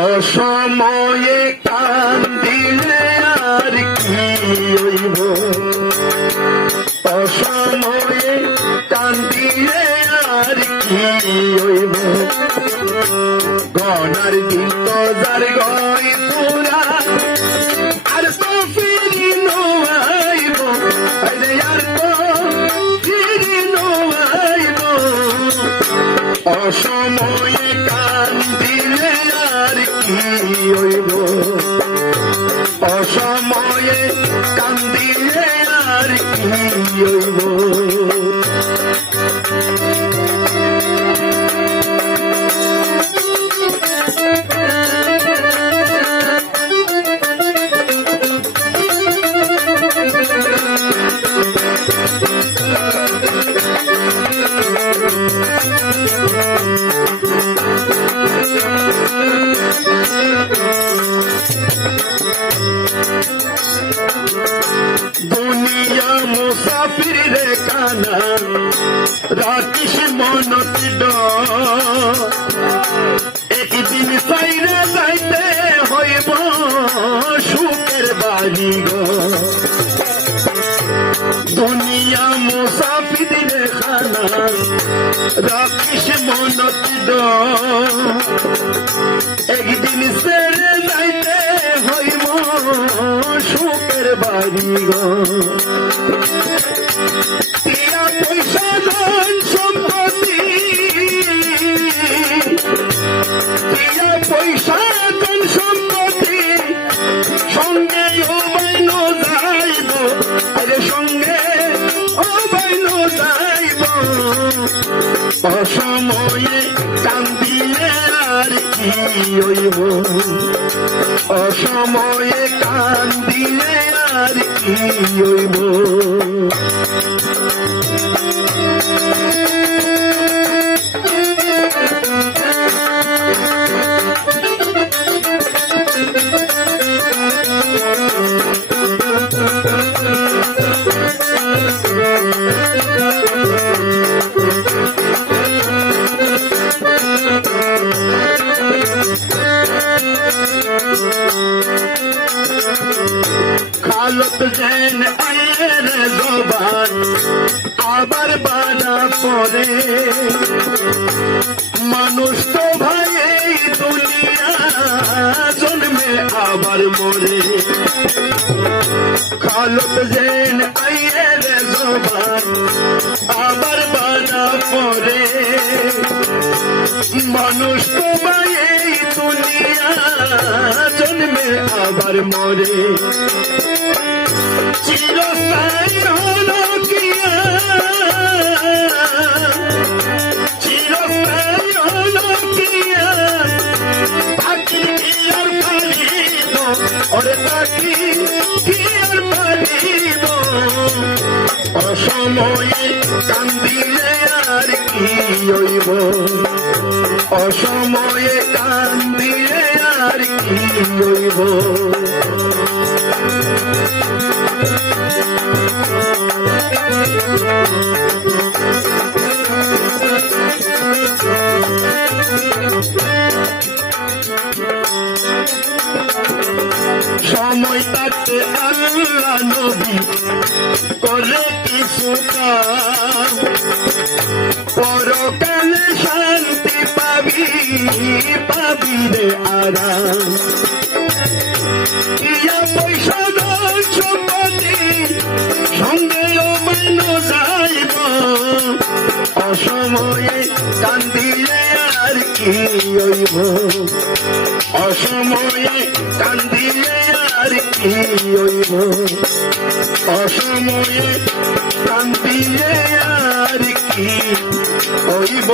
অসময়ে কান্দিলে আর কি হইব? অসময়ে কান দিলে আর কি হইব? গনার দিন যার গয় পুরা অসময়ে কান্দিলে আর কি হইব? রাখিস মনত একদিন সাইরে যাইতে হইব সুখের বাড়ি দুনিয়া মুসাফির খানা। রাখিস মনত একদিন সেরে যাইতে হইব সুখের বাড়ি অসময়ে কান্দিলে আর কি হইব? অসময়ে কান্দিলে আর কি হইব? খালত যেন আয়ের আবার বানা মানুষ তো ভাই দুনিয়া জন্মে আবার মরে খালত মানুষ তো ভাই এই দুনিয়া জন্মে আবার মরে। চিরস্থায়ী হলো কিয়া। চিরস্থায়ী হলো কিয়া। তাকি কি আর পারিব ওরে তাকি হইব অসময়ে কান্দিলে আর কি হইব? সময় তাতে আল্লাহ নবী করে কিছু কাম অসময়ে কান্দিলে আর কি হইব? অসময়ে কান্দিলে আর কি হইব? অসময়ে কান্দিলে আর কি হইব?